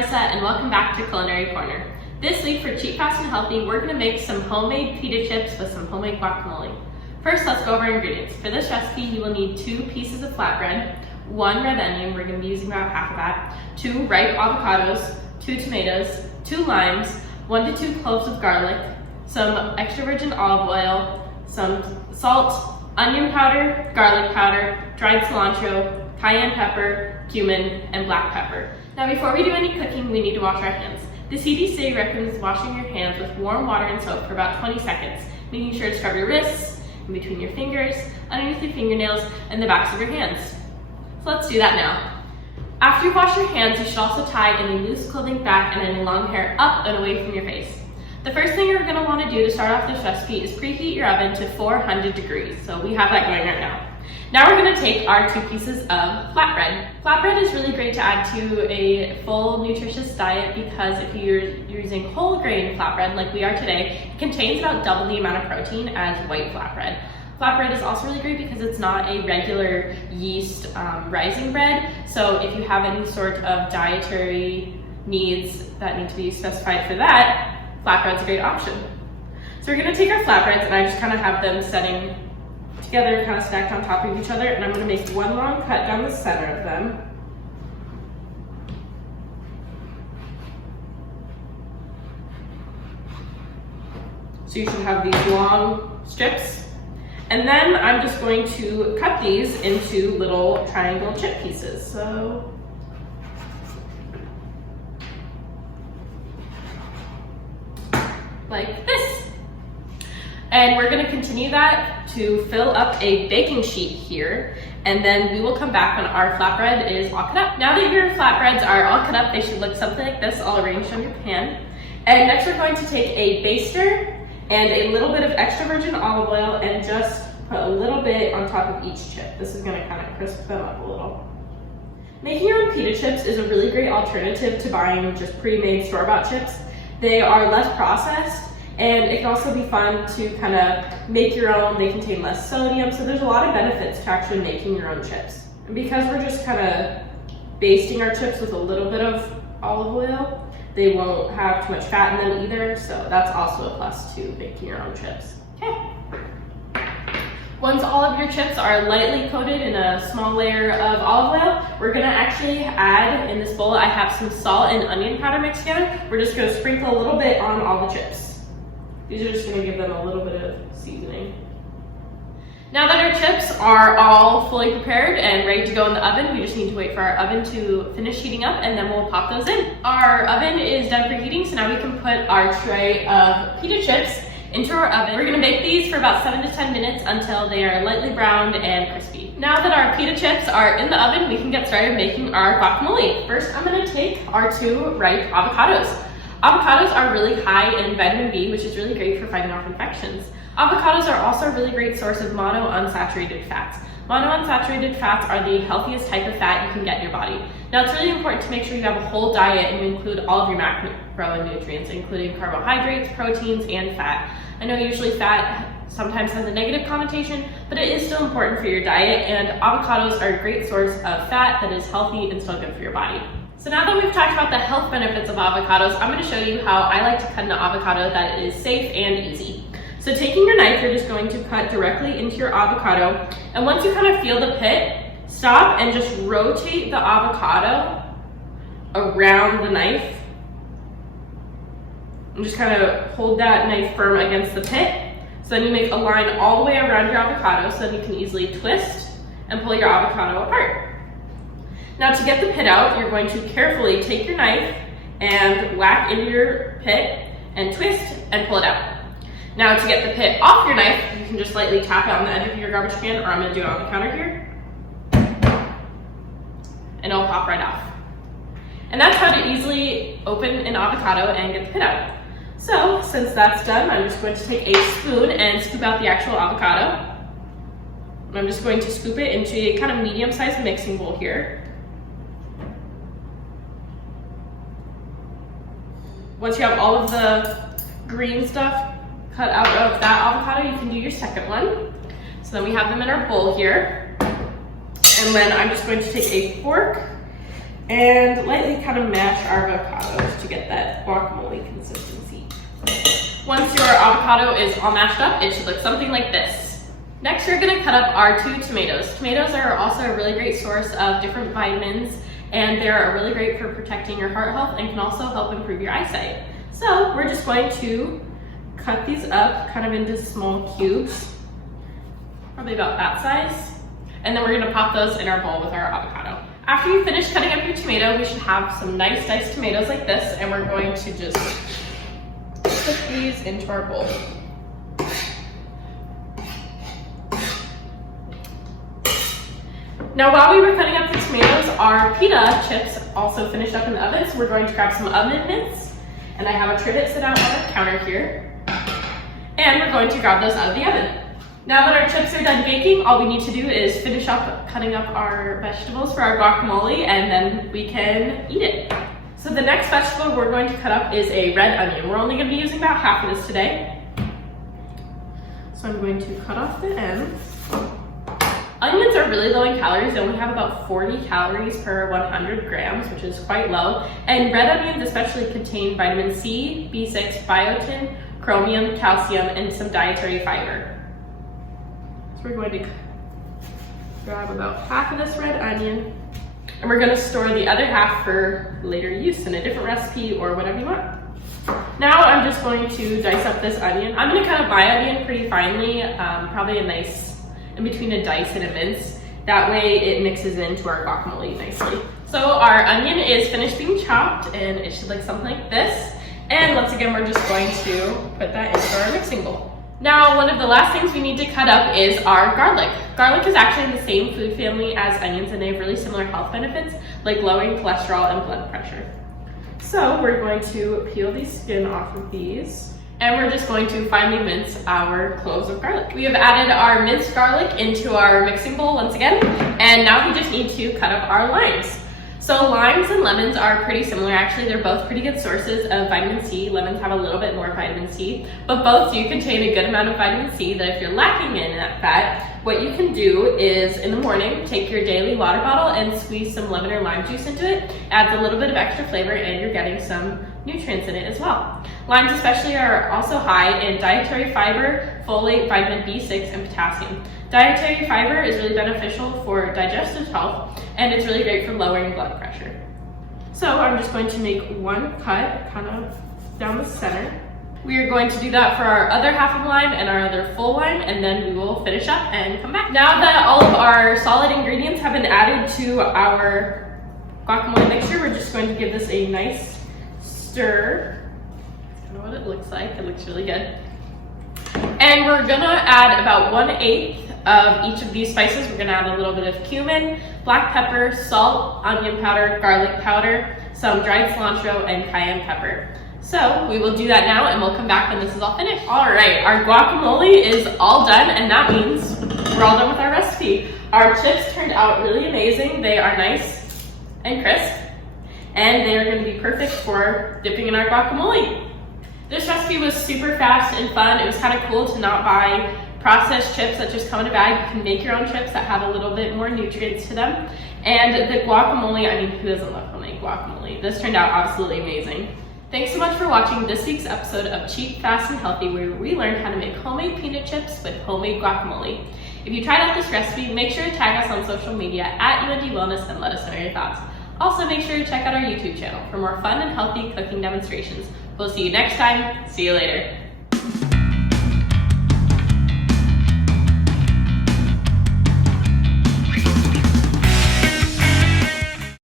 Marissa, and welcome back to Culinary Corner. This week for Cheap, Fast, and Healthy, we're going to make some homemade pita chips with some homemade guacamole. First, let's go over our ingredients. For this recipe, you will need 2 pieces of flatbread, 1 red onion, we're going to be using about half of that, 2 ripe avocados, 2 tomatoes, 2 limes, 1 to 2 cloves of garlic, some extra virgin olive oil, some salt, onion powder, garlic powder, dried cilantro, cayenne pepper, cumin, and black pepper. Now before we do any cooking, we need to wash our hands. The CDC recommends washing your hands with warm water and soap for about 20 seconds, making sure to scrub your wrists, in between your fingers, underneath your fingernails, and the backs of your hands. So let's do that now. After you wash your hands, you should also tie any loose clothing back and any long hair up and away from your face. The first thing you're going to want to do to start off this recipe is preheat your oven to 400 degrees. So we have that going right now. Now we're going to take our 2 pieces of flatbread. Flatbread is really great to add to a full nutritious diet because if you're using whole grain flatbread like we are today, it contains about double the amount of protein as white flatbread. Flatbread is also really great because it's not a regular yeast rising bread. So if you have any sort of dietary needs that need to be specified for that, flatbread's a great option. So we're going to take our flatbreads, and I just kind of have them setting together, kind of stacked on top of each other, and I'm going to make one long cut down the center of them. So you should have these long strips. And then I'm just going to cut these into little triangle chip pieces. So like this. And we're going to continue that to fill up a baking sheet here, and then we will come back when our flatbread is all cut up. Now that your flatbreads are all cut up, they should look something like this, all arranged on your pan. And next we're going to take a baster and a little bit of extra virgin olive oil and just put a little bit on top of each chip. This is going to kind of crisp them up a little. Making your own pita chips is a really great alternative to buying just pre-made store-bought chips. They are less processed, and it can also be fun to kind of make your own. They contain less sodium, so there's a lot of benefits to actually making your own chips. And because we're just kind of basting our chips with a little bit of olive oil, they won't have too much fat in them either, so that's also a plus to making your own chips. Okay. Once all of your chips are lightly coated in a small layer of olive oil, we're gonna actually add, in this bowl, I have some salt and onion powder mixed together. We're just gonna sprinkle a little bit on all the chips. These are just gonna give them a little bit of seasoning. Now that our chips are all fully prepared and ready to go in the oven, we just need to wait for our oven to finish heating up, and then we'll pop those in. Our oven is done preheating, so now we can put our tray of pita chips into our oven. We're gonna bake these for about 7 to 10 minutes until they are lightly browned and crispy. Now that our pita chips are in the oven, we can get started making our guacamole. First, I'm gonna take our 2 ripe avocados. Avocados are really high in vitamin B, which is really great for fighting off infections. Avocados are also a really great source of monounsaturated fats. Monounsaturated fats are the healthiest type of fat you can get in your body. Now it's really important to make sure you have a whole diet and you include all of your macronutrients, including carbohydrates, proteins, and fat. I know usually fat sometimes has a negative connotation, but it is still important for your diet, and avocados are a great source of fat that is healthy and still good for your body. So now that we've talked about the health benefits of avocados, I'm going to show you how I like to cut an avocado that is safe and easy. So taking your knife, you're just going to cut directly into your avocado, and once you kind of feel the pit, stop and just rotate the avocado around the knife. And just kind of hold that knife firm against the pit. So then you make a line all the way around your avocado so then you can easily twist and pull your avocado apart. Now to get the pit out, you're going to carefully take your knife and whack into your pit and twist and pull it out. Now to get the pit off your knife, you can just lightly tap it on the edge of your garbage can, or I'm going to do it on the counter here. And it'll pop right off. And that's how to easily open an avocado and get the pit out. So since that's done, I'm just going to take a spoon and scoop out the actual avocado. And I'm just going to scoop it into a kind of medium-sized mixing bowl here. Once you have all of the green stuff cut out of that avocado, you can do your second one. So then we have them in our bowl here. And then I'm just going to take a fork and lightly kind of mash our avocados to get that guacamole consistency. Once your avocado is all mashed up, it should look something like this. Next, we're gonna cut up our 2 tomatoes. Tomatoes are also a really great source of different vitamins, and they're really great for protecting your heart health and can also help improve your eyesight. So we're just going to cut these up kind of into small cubes, probably about that size. And then we're gonna pop those in our bowl with our avocado. After you finish cutting up your tomato, we should have some nice diced tomatoes like this, and we're going to just put these into our bowl. Now, while we were cutting up the tomatoes, our pita chips also finished up in the oven, so we're going to grab some oven mitts, and I have a trivet set out on the counter here, and we're going to grab those out of the oven. Now that our chips are done baking, all we need to do is finish up cutting up our vegetables for our guacamole, and then we can eat it. So the next vegetable we're going to cut up is a red onion. We're only going to be using about half of this today. So I'm going to cut off the ends. Onions are really low in calories. They only have about 40 calories per 100 grams, which is quite low. And red onions especially contain vitamin C, B6, biotin, chromium, calcium, and some dietary fiber. So we're going to grab about half of this red onion, and we're going to store the other half for later use in a different recipe or whatever you want. Now I'm just going to dice up this onion. I'm going to cut up my onion pretty finely, probably a nice in between a dice and a mince. That way it mixes into our guacamole nicely. So our onion is finished being chopped, and it should look something like this. And once again, we're just going to put that into our mixing bowl. Now, one of the last things we need to cut up is our garlic. Garlic is actually in the same food family as onions, and they have really similar health benefits, like lowering cholesterol and blood pressure. So we're going to peel the skin off of these, and we're just going to finely mince our cloves of garlic. We have added our minced garlic into our mixing bowl once again, and now we just need to cut up our limes. So limes and lemons are pretty similar. Actually, they're both pretty good sources of vitamin C. Lemons have a little bit more vitamin C, but both do contain a good amount of vitamin C that if you're lacking in that, what you can do is in the morning, take your daily water bottle and squeeze some lemon or lime juice into it. Adds a little bit of extra flavor, and you're getting some nutrients in it as well. Limes especially are also high in dietary fiber, folate, vitamin B6, and potassium. Dietary fiber is really beneficial for digestive health, and it's really great for lowering blood pressure. So I'm just going to make one cut kind of down the center. We are going to do that for our other half of lime and our other full lime, and then we will finish up and come back. Now that all of our solid ingredients have been added to our guacamole mixture, we're just going to give this a nice stir. That's kind of what it looks like. It looks really good. And we're gonna add about 1/8 of each of these spices. We're gonna add a little bit of cumin, black pepper, salt, onion powder, garlic powder, some dried cilantro, and cayenne pepper. So we will do that now, and we'll come back when this is all finished. All right, our guacamole is all done, and that means we're all done with our recipe. Our chips turned out really amazing. They are nice and crisp, and they are gonna be perfect for dipping in our guacamole. This recipe was super fast and fun. It was kind of cool to not buy processed chips that just come in a bag. You can make your own chips that have a little bit more nutrients to them. And the guacamole, I mean, who doesn't love homemade guacamole? This turned out absolutely amazing. Thanks so much for watching this week's episode of Cheap, Fast, and Healthy, where we learned how to make homemade peanut chips with homemade guacamole. If you tried out this recipe, make sure to tag us on social media at UND Wellness and let us know your thoughts. Also, make sure to check out our YouTube channel for more fun and healthy cooking demonstrations. We'll see you next time. See you later.